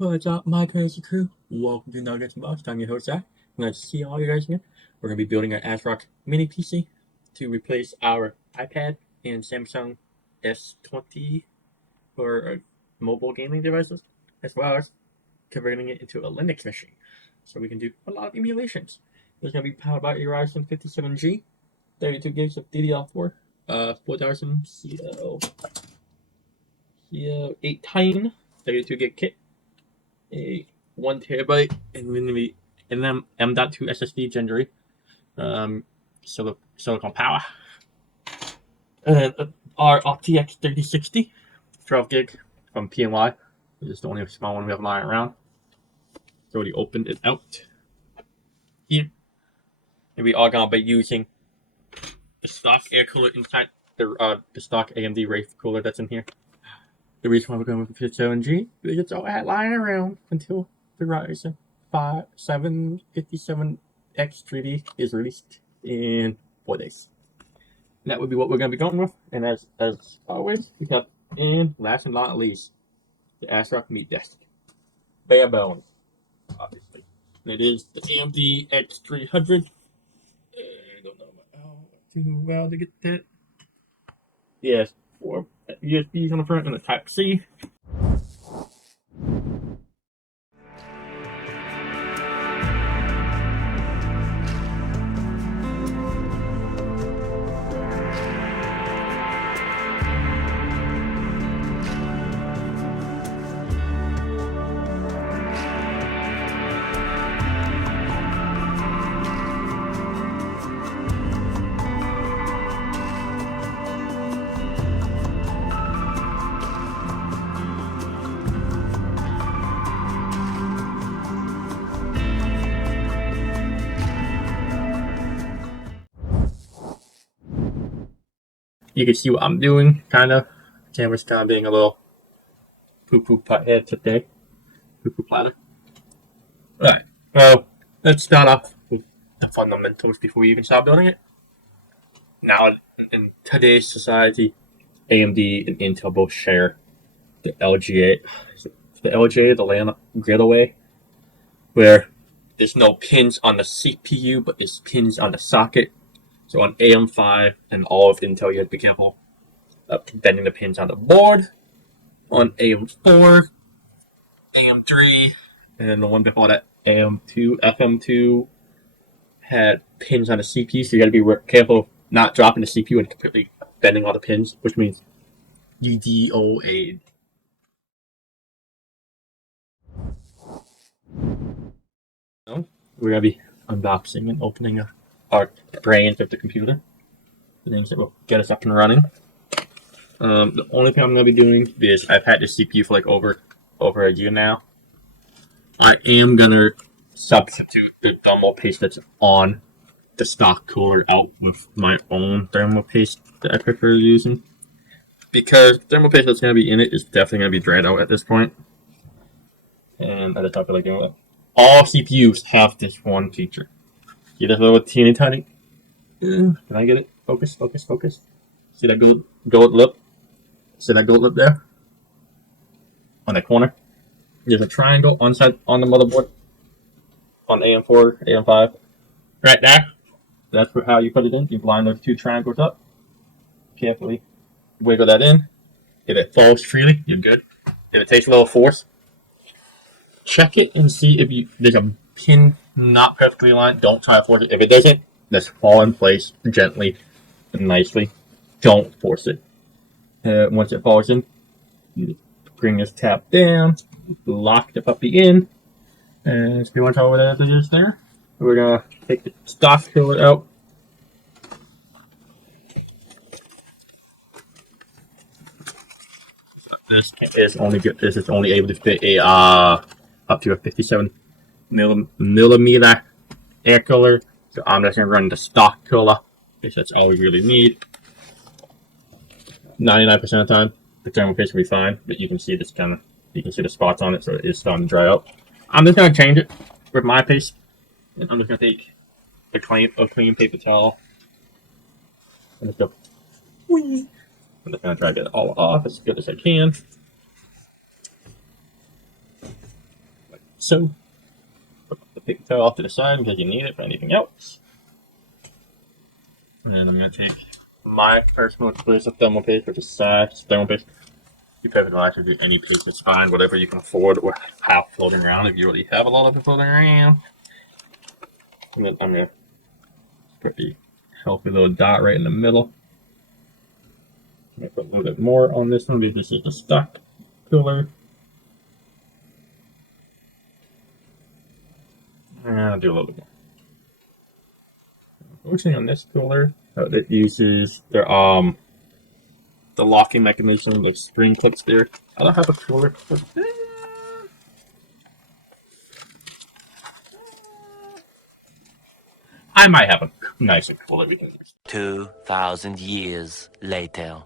What's up, my crazy crew? Welcome to Nuggets and Box. I'm your host, Zach. I'm glad to see all you guys again. We're going to be building an ASRock Mini PC to replace our iPad and Samsung S20 for mobile gaming devices, as well as converting it into a Linux machine. So we can do a lot of emulations. It's going to be powered by a Ryzen 57G, 32 gigs of DDR4, 4000 CL8 Titan, 32 gig kit, a 1 terabyte NVIDIA M.2 SSD Gen 3, silicon power, and then our RTX 3060, 12 gig from PNY. This is the only small one we have lying around. It's already opened it out here, and we are gonna be using the stock air cooler inside the stock AMD Wraith cooler that's in here. The reason why we're going with the 57G is it's all I had lying around until the Ryzen 57X3D is released in 4 days. And that would be what we're going to be going with. And as always, we have, and last and not least, the Asrock Meetdesk. Bare bones, obviously. And it is the AMD X300. I don't know how too well to get that. Yes, 4 USBs on the front and a Type-C. You can see what I'm doing, kind of. Camera's kind of being a little poo-poo head today. Poo-poo platter. Alright, well, let's start off with the fundamentals before we even start building it. Now, in today's society, AMD and Intel both share the LGA, the LAN getaway, where there's no pins on the CPU, but it's pins on the socket. So on AM5 and all of Intel, you have to be careful bending the pins on the board. On AM4, AM3, and then the one before that, AM2, FM2, had pins on the CPU, so you got to be careful not dropping the CPU and completely bending all the pins, which means uodate. So we're going to be unboxing and opening our brains of the computer, the things that will get us up and running. The only thing I'm going to be doing is I've had this CPU for like over a year now. I am going to substitute the thermal paste that's on the stock cooler out with my own thermal paste that I prefer using. Because thermal paste that's going to be in it is definitely going to be dried out at this point. And I just have to like do it. All CPUs have this one feature. See this little teeny tiny? Can I get it? Focus. See that gold lip? See that gold lip there? On that corner? There's a triangle on the motherboard. On AM4, AM5. Right there. That's how you put it in. You line those two triangles up. Carefully wiggle that in. If it falls freely, you're good. If it takes a little force, check it and see if there's a pin not perfectly aligned. Don't try to force it. If it doesn't, just fall in place gently and nicely. Don't force it. Once it falls in, bring this tab down, lock the puppy in, and it's pretty much all that it is there. We're gonna take the stock cooler out. This is only able to fit a up to a 57 millimeter air cooler. So I'm just gonna run the stock cooler because that's all we really need. 99% of the time, the thermal paste will be fine, but you can see this you can see the spots on it, so it is starting to dry out. I'm just gonna change it with my paste, and I'm just gonna take a clean paper towel and just go. Whee! I'm just gonna try to get it all off as good as I can. so. Put the paper towel off to the side because you need it for anything else. And I'm going to take my personal choice of thermal paste, which is thermal paste. You perfectly like to do any paste is fine, whatever you can afford or have floating around if you already have a lot of it floating around. And then I'm going to put the healthy little dot right in the middle. I'm going to put a little bit more on this one because this is the stock cooler. And I'll do a little bit more. Focusing on this cooler, it uses the locking mechanism, like spring clips there. I don't have a cooler clip. I might have a nicer cooler we can use. 2,000 years later.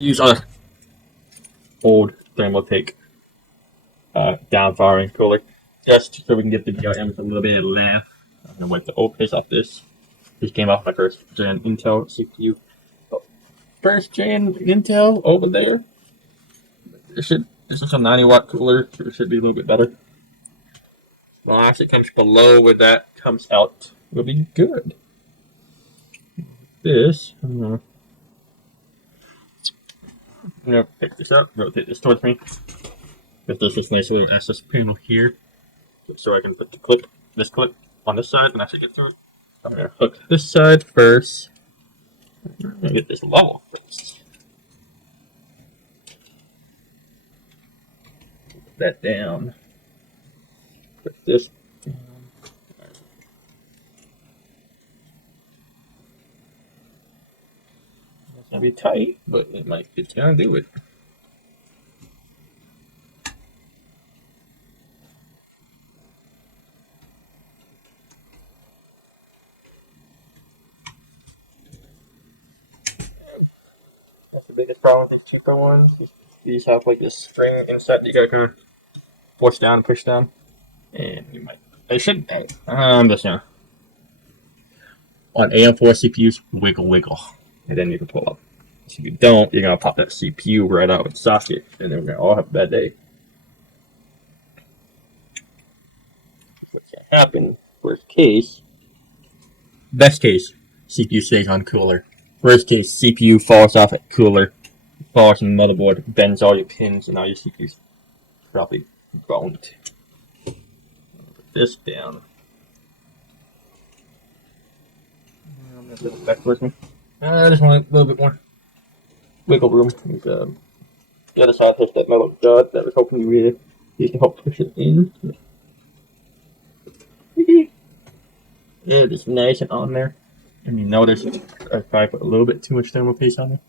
Use our old thermaltake down firing cooler just so we can get the DRMs a little bit of laugh. I'm gonna wipe the old paste off this. This came off my first gen Intel CPU. First gen Intel over there. This is a 90-watt cooler, so it should be a little bit better. Well, as it comes below where that comes out, will be good. This, I'm gonna pick this up, rotate this towards me. There's this nice little access panel here, so I can put this clip on this side and actually get through it. I'm gonna hook this side first. I'm gonna get this level first. Put that down. Put this down. It's gonna be tight, but it's gonna do it. That's the biggest problem with these cheaper ones. These have like this spring inside that you gotta kind of push down, and you might. It should. I'm just gonna. On AM4 CPUs, wiggle, and then you can pull up. If you don't, you're gonna pop that CPU right out of its socket, and then we're gonna all have a bad day. What can happen? Worst case, best case, CPU stays on cooler. Worst case, CPU falls off at cooler, falls on the motherboard, bends all your pins, and now your CPU's probably boned. Put this down. I'm gonna put it back towards me. I just want a little bit more wiggle room. The other side has that metal dot that I was hoping you really used to help push it in. It is nice and on there. And you notice I probably put a little bit too much thermal paste on there.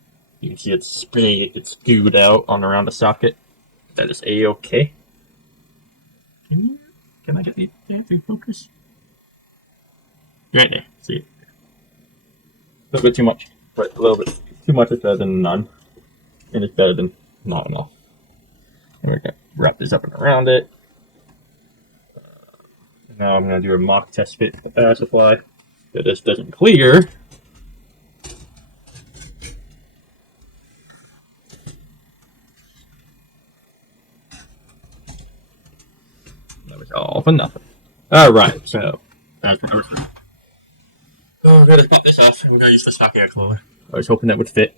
You can see it's sprayed, it's spewed out on around the socket. That is A-okay. Can I get the focus? Right there, see it. A little bit too much, but a little bit too much is better than none. And it's better than not enough. And we're gonna wrap this up and around it. Now I'm gonna do a mock test fit with the power supply. If this doesn't clear, that was all for nothing. Alright, so that's what I was doing. Oh, I gotta pop this off. We're gonna use the stock air cooler. I was hoping that would fit.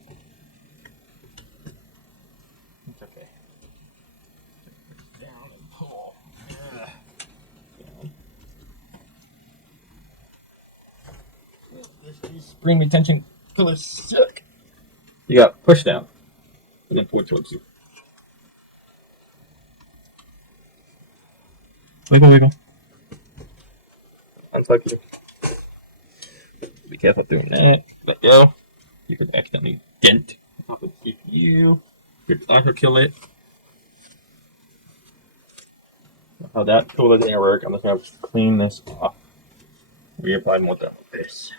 It's okay. Down and pull. Down. These spring retention coolers suck. You got push down and then pull towards you. Wiggle. Unplug it. Be careful doing that. Let go. You could accidentally dent off the CPU. You could auto kill it. How that cooler didn't work, I'm just gonna clean this off. Reapply more thermal paste.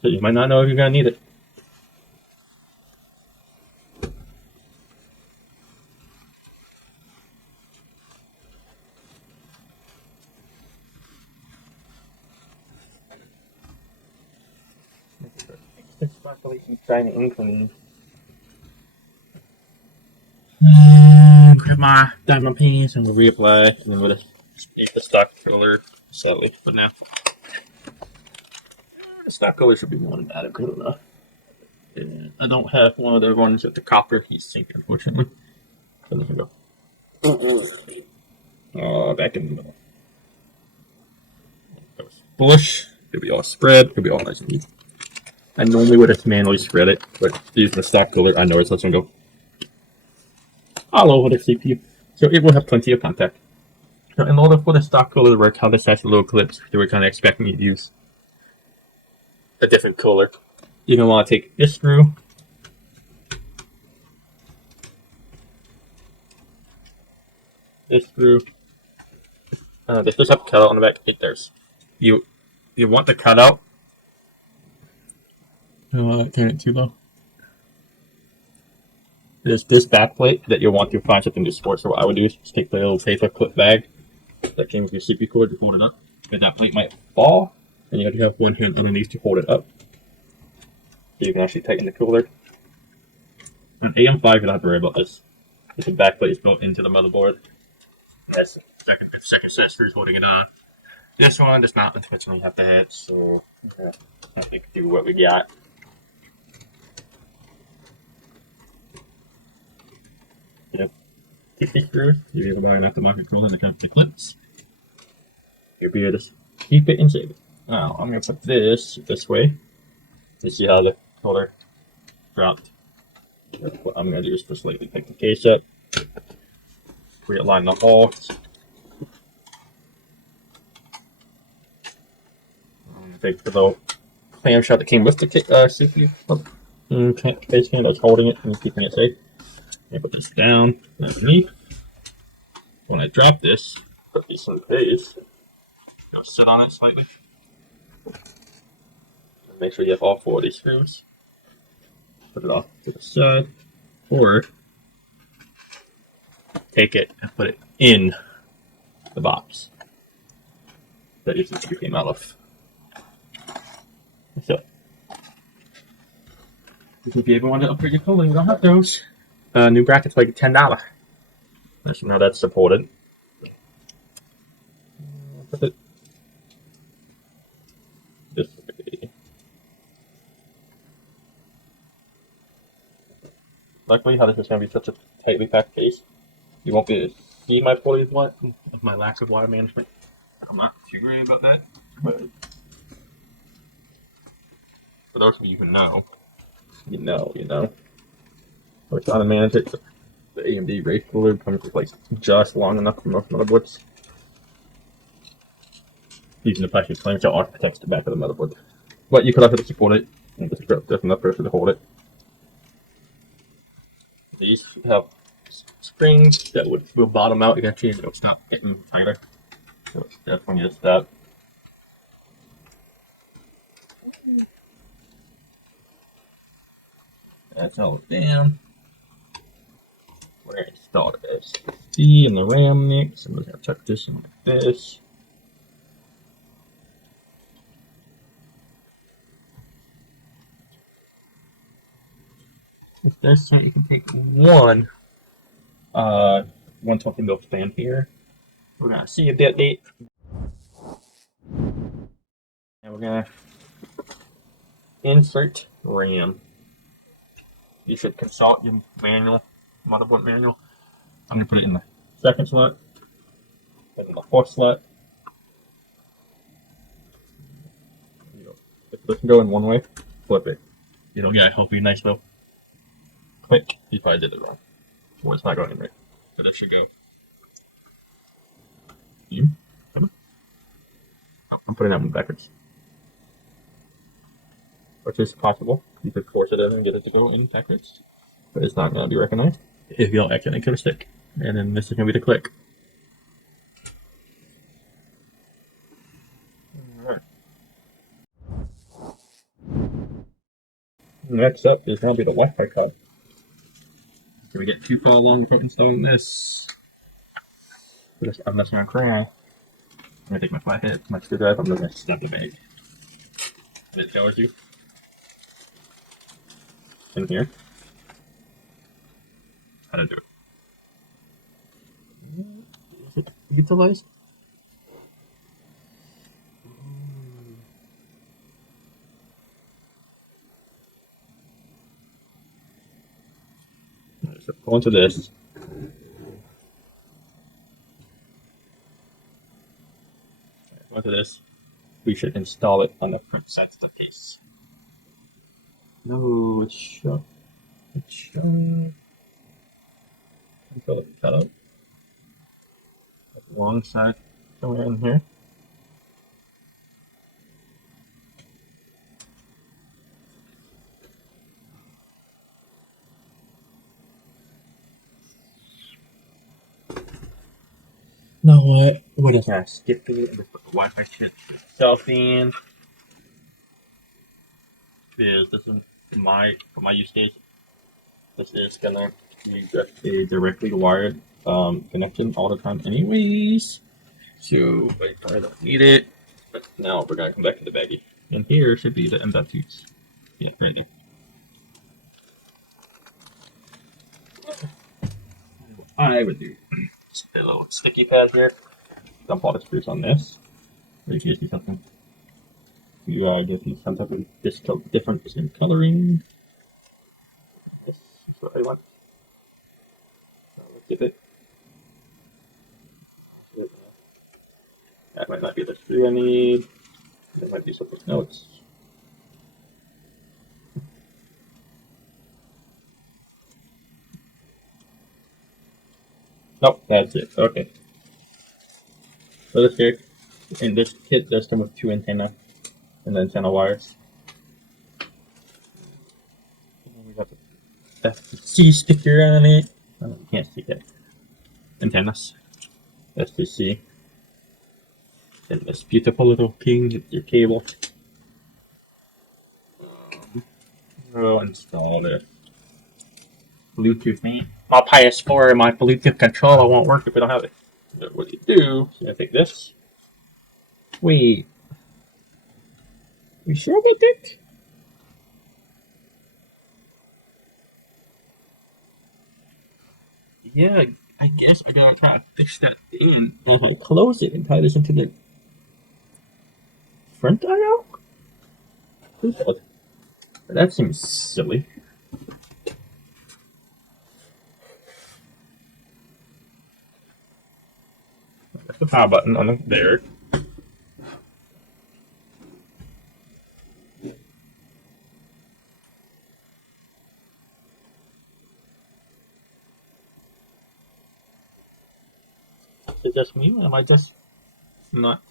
So you might not know if you're gonna need it. Luckily, he's trying to clean. Grab my diamond piece and we'll reapply, and then we'll just take the stock color slightly for now. The stock color should be more than adequate enough. And I don't have one of the ones with the copper heat sink, unfortunately. So there we go. Back in the middle. Bush. It'll be all spread. It'll be all nice and neat. I normally would have manually spread it, but using the stock color, I know it's just going to go all over the CPU. So it will have plenty of contact. So in order for the stock color to work, how this has the little clips, they were kind of expecting you to use a different color. You're going to want to take this screw, this screw, this does have a cutout on the back. There's you want the cutout. Turn it too low. There's this back plate that you'll want to find something to support. So what I would do is just take the little paper clip bag that came with your CPU cord to hold it up. And that plate might fall, and you have to have one hand underneath to hold it up. So you can actually tighten the cooler. On AM5, you don't have to worry about this. The back plate is built into the motherboard. That's the second set of screws holding it on. This one does not unfortunately have the head, so yeah, I think do what we got. Yep. 60 screws. You'll be able to buy an aftermarket controller that comes with the clips. You'll be able to keep it and save it. Now, I'm going to put this way. You see how the controller dropped. What I'm going to do is just slightly pick the case up, realign the holes. I'm going to take the little clamshell that came with the CPU case fan that's holding it and keeping it safe. I put this down underneath. When I drop this, put these in place. Sit on it slightly. And make sure you have all 4 of these screws. Put it off to the side, or take it and put it in the box that your CPU came out of. So, if you ever want to upgrade your cooling, you don't have those. New brackets like $10. Now that's supported. Put it this way. Luckily, how this is going to be such a tightly packed case, you won't be able to see my fully of my lack of water management. I'm not too worried about that, but for those of you who know, you know. We're trying to manage it. The AMD Ryzen cooler comes with like just long enough for most motherboards. Using the plastic clamshell architects the back of the motherboard. But you could also support it and just grab just enough pressure to hold it. These have springs that will bottom out eventually and it'll stop getting tighter. So that's when you just stop. That's all down. We're going to install the SSD and the RAM mix. I'm going to tuck this in like this. With this, you can take one 120 mil fan here. We're going to see a bit date. And we're going to insert RAM. You should consult your manual, motherboard manual. I'm going to put it in the second slot, then in the fourth slot. If this can go in one way, flip it. It'll get a healthy, nice little click. You probably did it wrong. Well, it's not going in right. But it should go. Come on. Oh, I'm putting that one backwards. Which is possible. You could force it in and get it to go in backwards. But it's not going to be recognized if you don't accidentally cut a stick. And then this is going to be the click. Alright. Next up is going to be the Wi-Fi card. Can we get too far along without installing this? I'm messing around crying. I'm going to take my flathead, my screwdriver, I'm going to snap the bag. And it tells you. in here. How to do it? Is it utilized? So go into this. Go into this. We should install it on the front side of the case. No, it's shut. It's shut. Control it cut out. Wrong side somewhere in here. No, what is that? Skip it and just put the Wi-Fi shit itself in. Because this is for my use case. This is gonna be a directly wired connection all the time anyways. So I probably don't need it. But now we're gonna come back to the baggie. And here should be the M.2s. Yeah, handy. I would do just a little sticky pad here. Dump all the screws on this. Or you can just do something. You get some type of difference in coloring. This is what I want. Let's give it. That might not be the screw I need. That might be something else. Nope, that's it. Okay. So this here, and this kit does come with 2 antenna and the antenna wires. And we got the FCC sticker on it. Oh, you can't see that. Antennas. FCC. And this beautiful little thing with your cable. We'll install this. Bluetooth thing. My PS4 and my Bluetooth controller won't work if we don't have it. So what you do, so I take this. Wait. You sure about that? Yeah, I guess I gotta try to fix that in. I close it and tie this into the front I/O? That seems silly. That's the power button on there. Is it just me, or am I just not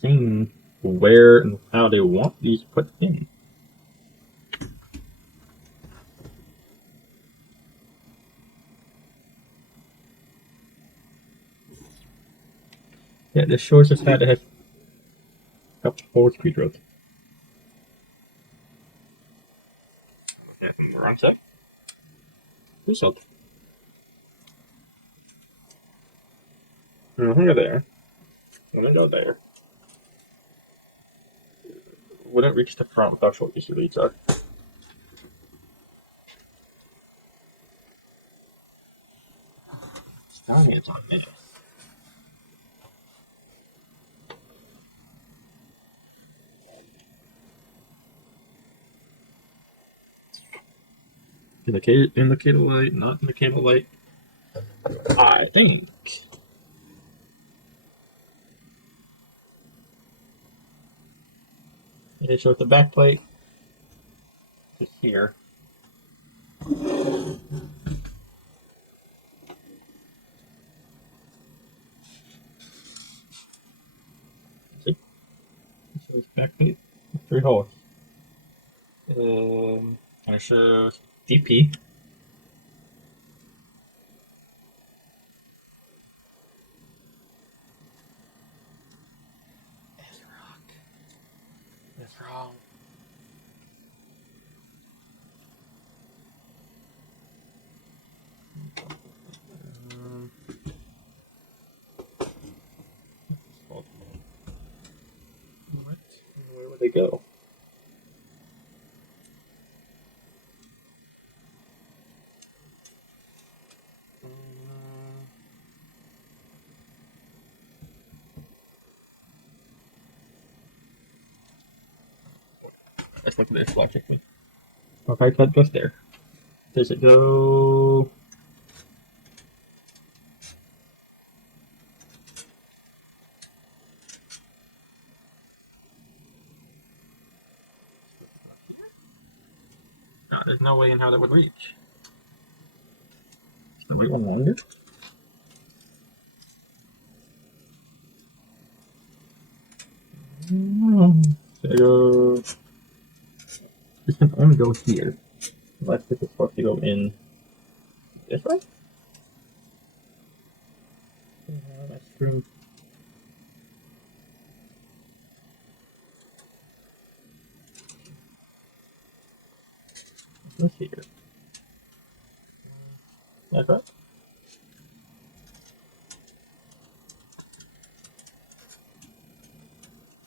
seeing where and how they want these put in? Yeah, this shows us how to have up forward speed road. Okay, from the wrong side. Result. Here there. I'm gonna go there. Wouldn't reach the front without short these leads are. It's telling me it's on me. Indicator light, not indicator light. I think. Okay, so with the back plate, just here. See? So it's back plate, 3 holes. And it shows DP. ASRock. That's wrong. What? Where would they go? Let's look at this logically. If I cut just there, does it go? No, there's no way in how that would reach. Should we go longer? So this can only go here. Unless this is supposed to go in this way? That's true. Let's see here. Like that?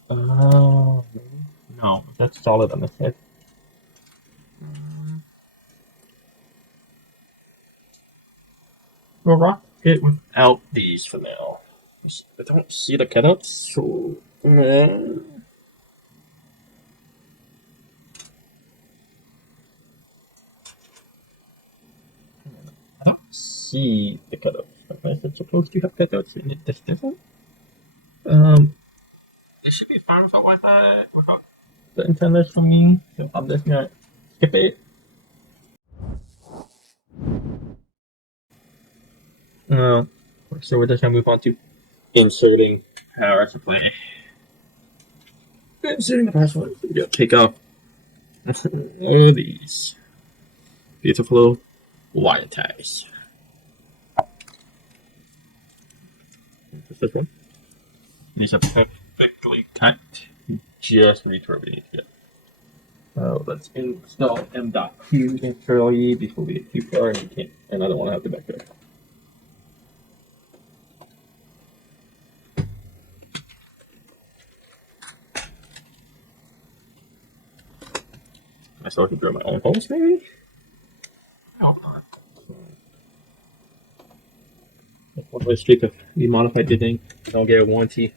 No, that's solid on this side. We'll rock it without these for now. I don't see the cutouts, so. I don't see the cutouts. Is it supposed to have cutouts in it that's different? It should be fine without Wi-Fi, without the antennas from me, so I'm just gonna skip it. So we're just gonna move on to inserting power supply. Inserting the power supply. So we gotta take off all these beautiful wire ties. This one. These are perfectly cut. Just reach where we need to get. So let's install M.Q internally before we get too far, and we can't. And I don't want to have to back there. I still can drill my own holes, maybe? Oh, one way streak of the modified bidding. I don't get a warranty.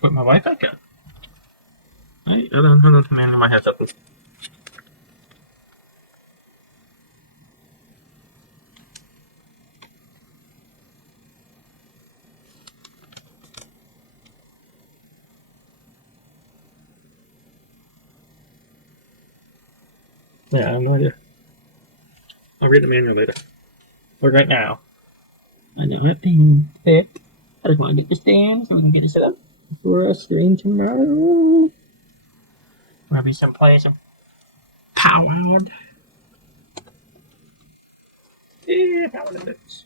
Put my wife back up. I don't know the man in my head up. Yeah, I have no idea. I'll read the manual later. But right now, I know it being thick. I just want to get this down so we can get it set up for a stream tomorrow. There'll be some plays of powered. Yeah, powered it is.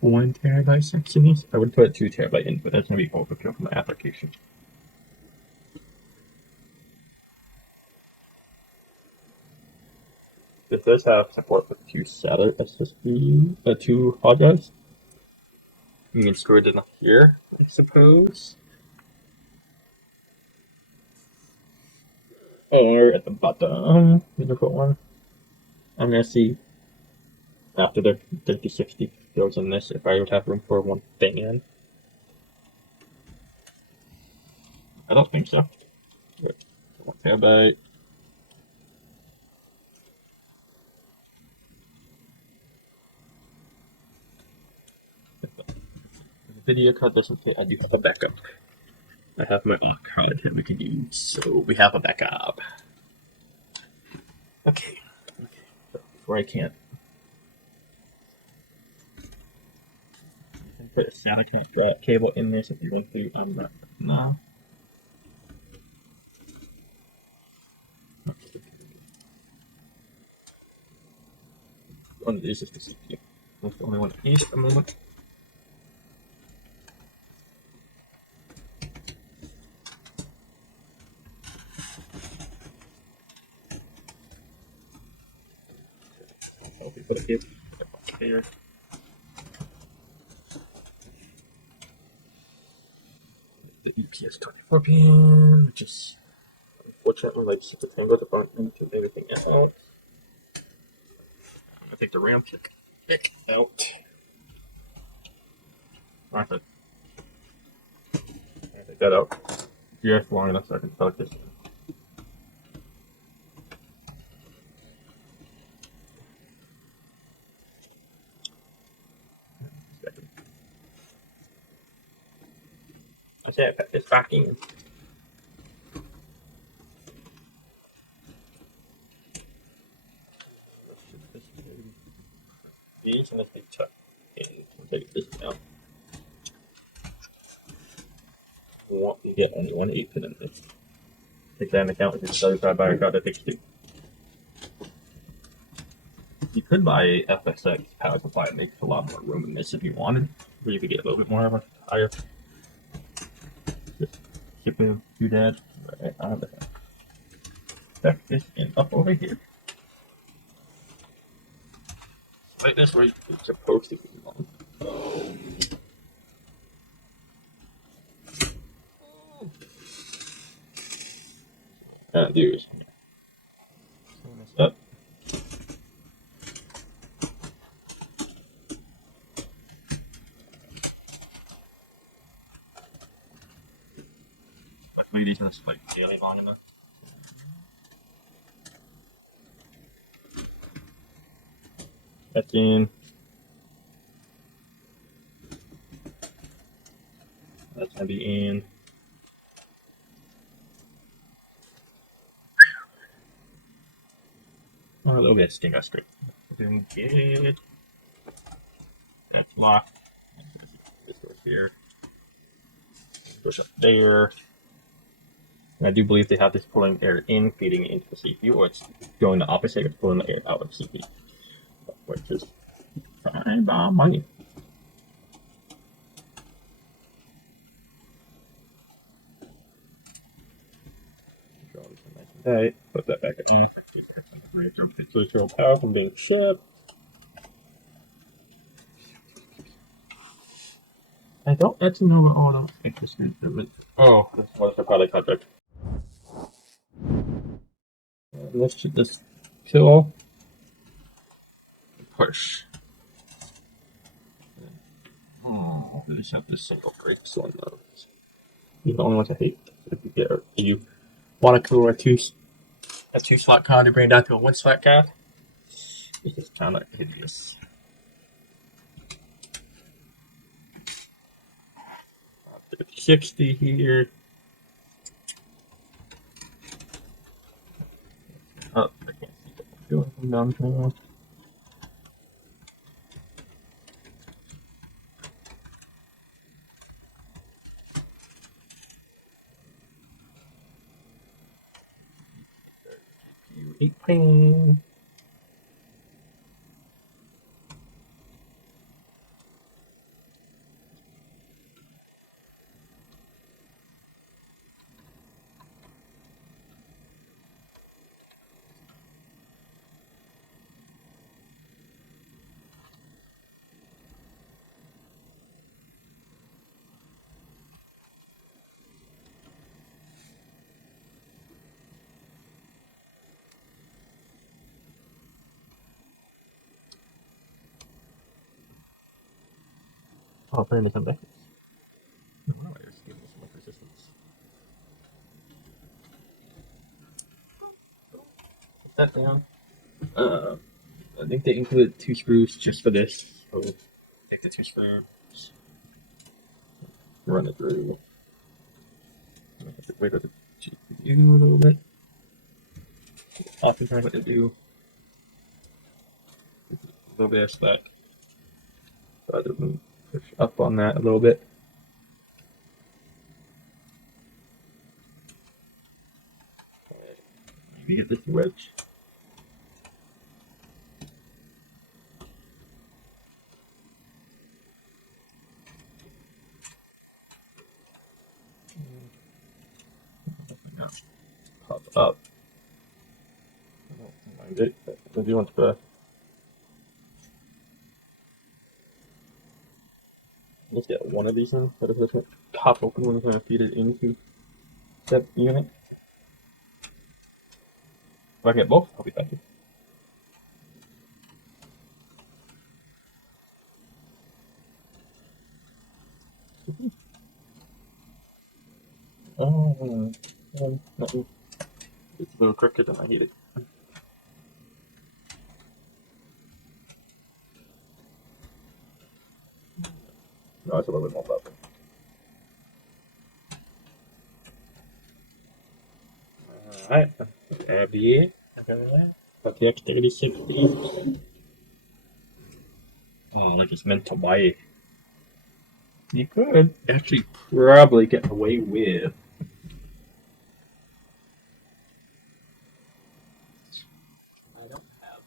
1 terabyte sections. I would put 2 terabyte in, but that's going to be overkill for my application. It does have support for 2 SATA SSD, 2 hard drives. You can store it in here, I suppose. Or at the bottom, you can put one. I'm gonna see after the 3060 goes in this if I would have room for one thing in. I don't think so. 1 terabyte. The video card doesn't fit. I do have a backup. I have my ARC card that we can use, so we have a backup. Okay. So before I can't. Put a SATA cable in this if you want to. I'm not. No. One of these is the CPU. That's the only one I use at the moment. I'll put it here. The EPS 24 pin, which is unfortunately like super tangled apart into everything else. I'm gonna take the RAM pick out. Right, that out just long enough so I can start this. I said put this back in. These and this big chuck. Take this out. We want to get only 1/8 of them. Take that into account, which is 35 by a card that takes 2. You could buy a FSX power supply. It makes a lot more room in this if you wanted, where you could get a little bit more of a higher. Just skip a few dads right out of there. Back this and up over here. Like this where it's supposed to be on. Do is turn this up. Maybe these are like barely long enough. That's in. That's gonna be in. Oh, a little bit of stink us straight. Doing good. That's locked. This goes here. Push up there. And I do believe they have this pulling air in, feeding it into the CPU, or it's going the opposite, it's pulling the air out of the CPU. Which is fine by money. Right, put that back in. So show power from being shipped. I don't actually know what all the interesting is. Oh, this was the product contract. Let's just kill. Push. Oh, I just have this single breaks one though. These are the only ones I hate. If you get you want to cool a two slot card to bring it down to a 1 slot card, it's just kind of hideous. 60 here. Oh, I can't see what I'm doing from downtown. GPU 8 ping. Oh, put in the something. No, why do I just give this so much resistance? Put that down. I think they included 2 screws just for this. So take the 2 screws, run it through. Wait with the GPU a little bit. Oftentimes what they do. A little bit of slack. So I just push up on that a little bit. Maybe get this wedge. Pop up. I don't mind it, but I do want to let's get one of these in, but if this one pop open when it's going to feed it into that unit. If I get both, I'll be happy. Oh, no. It's a little quicker than I need it. No, it's a little bit more bubbly. Alright, AMD RTX 3060. Oh, like it's meant to buy. You could actually probably get away with. I don't have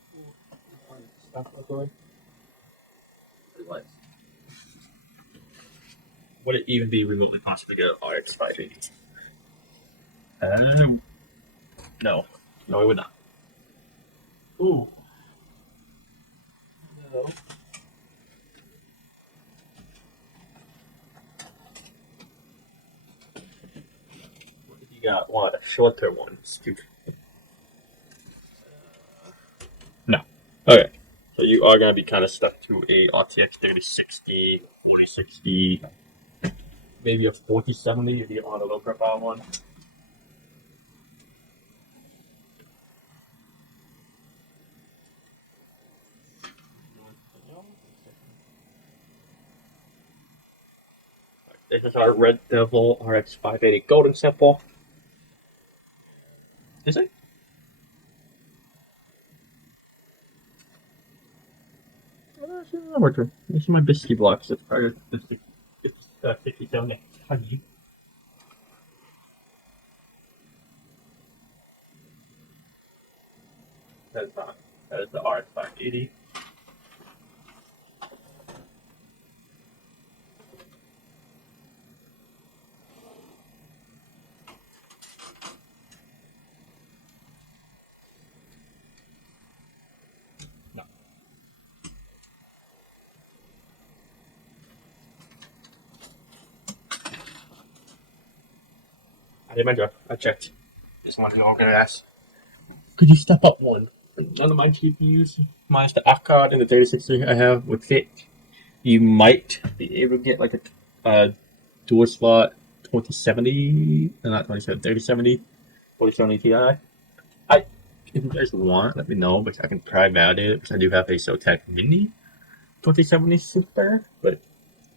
stuff like would it even be remotely possible to get an RX 580? No. No, it would not. Ooh. No. What if you got one? A shorter one? Stupid. No. Okay. So you are going to be kind of stuck to a RTX 3060, 4060, maybe a 4070 if you want a low profile one. This is our Red Devil RX 580 golden sample. Is it? These are my biscuit blocks. It's probably the 67 honey. That is not. That is the RX 580. No. I did my job. I checked. This one is all gonna ask. Could you step up one? None of my GPUs, minus the ASRock and the 3060 I have, would fit. You might be able to get like a dual slot 2070, not 2070, 3070, 4070 Ti. If you guys want, let me know, because I can try validate it, because I do have a Zotac Mini 2070 Super, but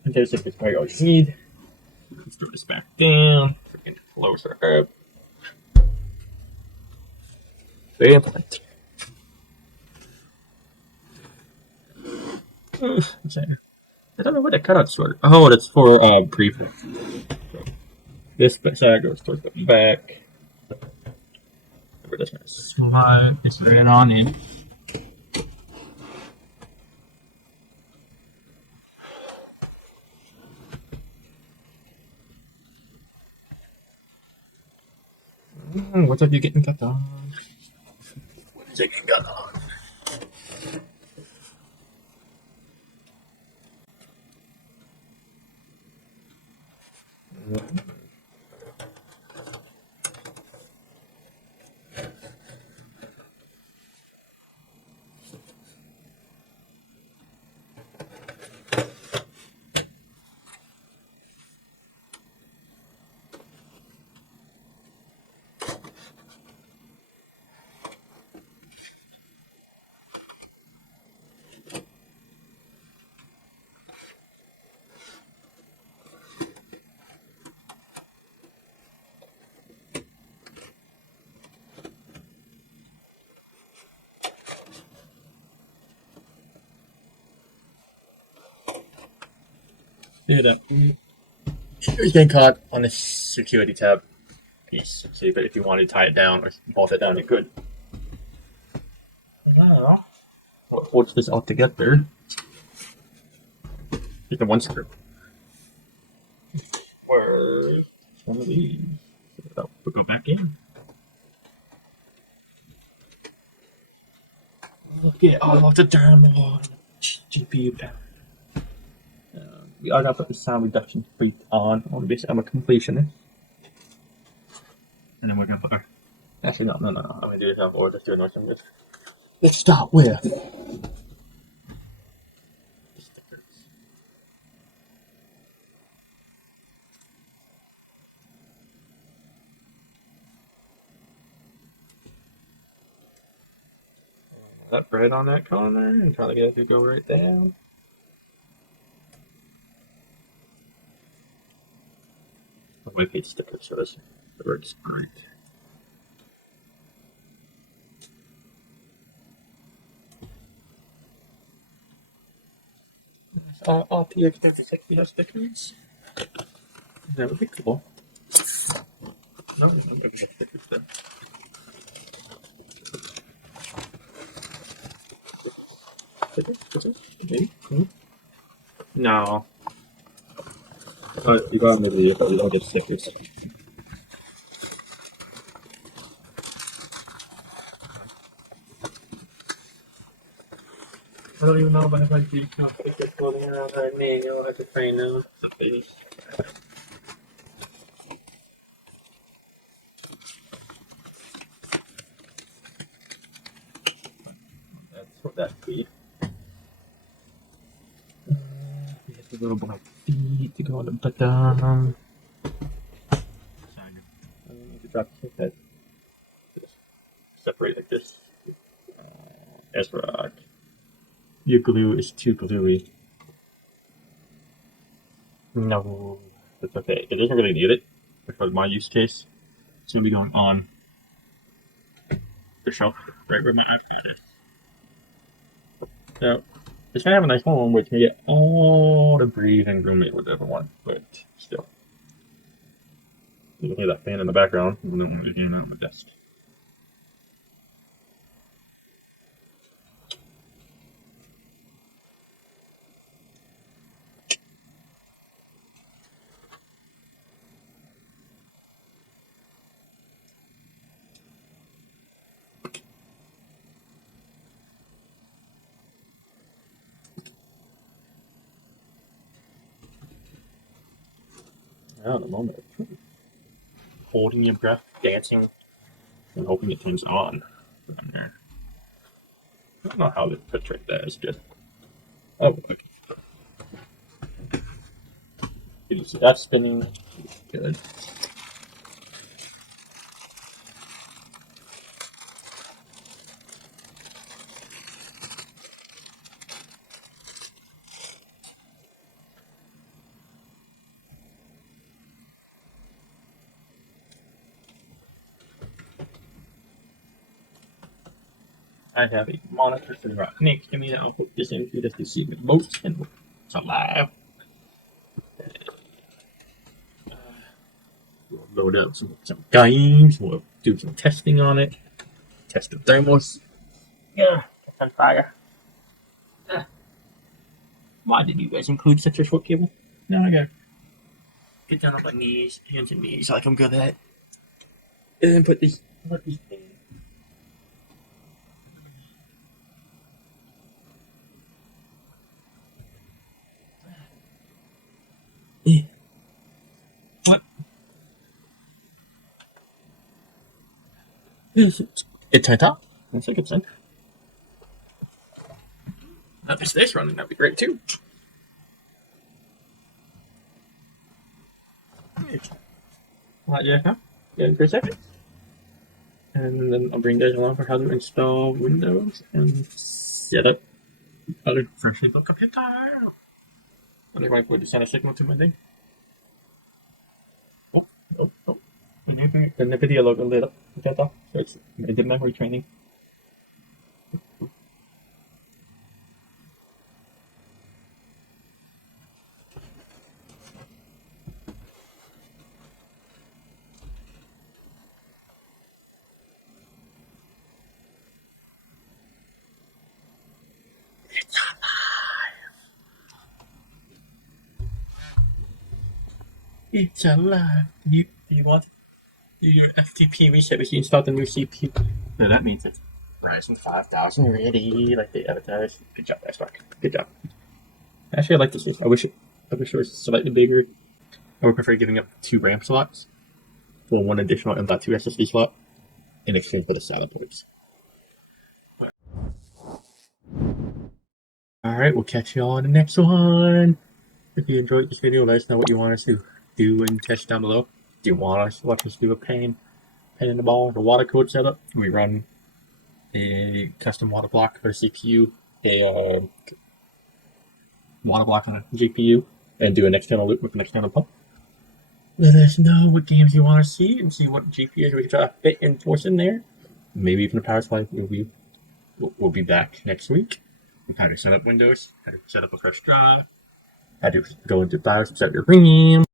in case if it's probably all you need, let's throw this back down, freaking close her up. Very important. I don't know what the cutouts for. Oh, that's for prefab. So this side goes towards the back. We're just gonna slide this right on in. What's up? You getting cut on? What is it getting cut on? Yeah, that. You're getting caught on the security tab piece. See, but if you want to tie it down or bolt it down, you could. What holds this all together? Just the one screw. Where's one of these? Oh, we'll go back in. Get all of the thermal GPU down. We are gonna put the sound reduction freak on basically I'm a completionist. And then we're gonna put our actually no. I'm gonna do it now or just do a noise on this. Let's start with right on that corner and try to get it to go right down. My page sticker, so this works great. RTX 3060 has stickers. That would be cool. No, I'm gonna get stickers then. Stickers? Maybe? No. You got maybe you don't get stickers. I don't even know if I do conflict floating around right now. You'll have to train now. That's what that be. Just a little black feet to go on the bottom. I need to drop the head. Separate like this. ASRock. Your glue is too gluey. No, that's okay. It doesn't really need it for my use case. It's gonna be going on the shelf right where my iPad is. So it's gonna have a nice home which can get all the breathing room it would ever want, but still. You can hear that fan in the background, even though I'm doing it on the desk. Now, in a moment, holding your breath, dancing, and hoping it turns on. There. I don't know how to portray that. It's just. Oh, okay. You see that spinning? Good. I have a monitor sitting right next to me that I'll put this into just to see the most and it's alive. We'll load up some games, we'll do some testing on it, test the thermals. Yeah, it's on fire. Why did you guys include such a short cable? No, I gotta get down on my knees, hands and knees like I'm good at. And then put these things. What? It turned up. Looks like it's in. If it's this running, that'd be great too. Yeah, huh? Yeah, for a second. And then I'll bring you guys along for how to install Windows and set up other freshly built computer. And if I put the center signal to my thing. Oh. The NVIDIA logo lit up. So it's the memory training. It's alive. It's alive. Do you want to do your FTP reset if you install the new CPU? So that means it's Ryzen 5000 ready, like they advertise. Good job, ASRock. Good job. Actually, I like this. I wish it was slightly bigger. I would prefer giving up 2 RAM slots for 1 additional M.2 SSD slot in exchange for the salad ports. Alright, we'll catch you all in the next one. If you enjoyed this video, let us know what you want us to do and test down below. Do you want us to watch us do a pain in the ball, the water code setup? We run a custom water block for the CPU, a water block on a GPU, and do an external loop with an external pump. Let us know what games you want to see and see what GPUs we can try to fit and force in there. Maybe even a power supply will be back next week. How to set up Windows, how to set up a fresh drive, how to go into BIOS and set up your RAM,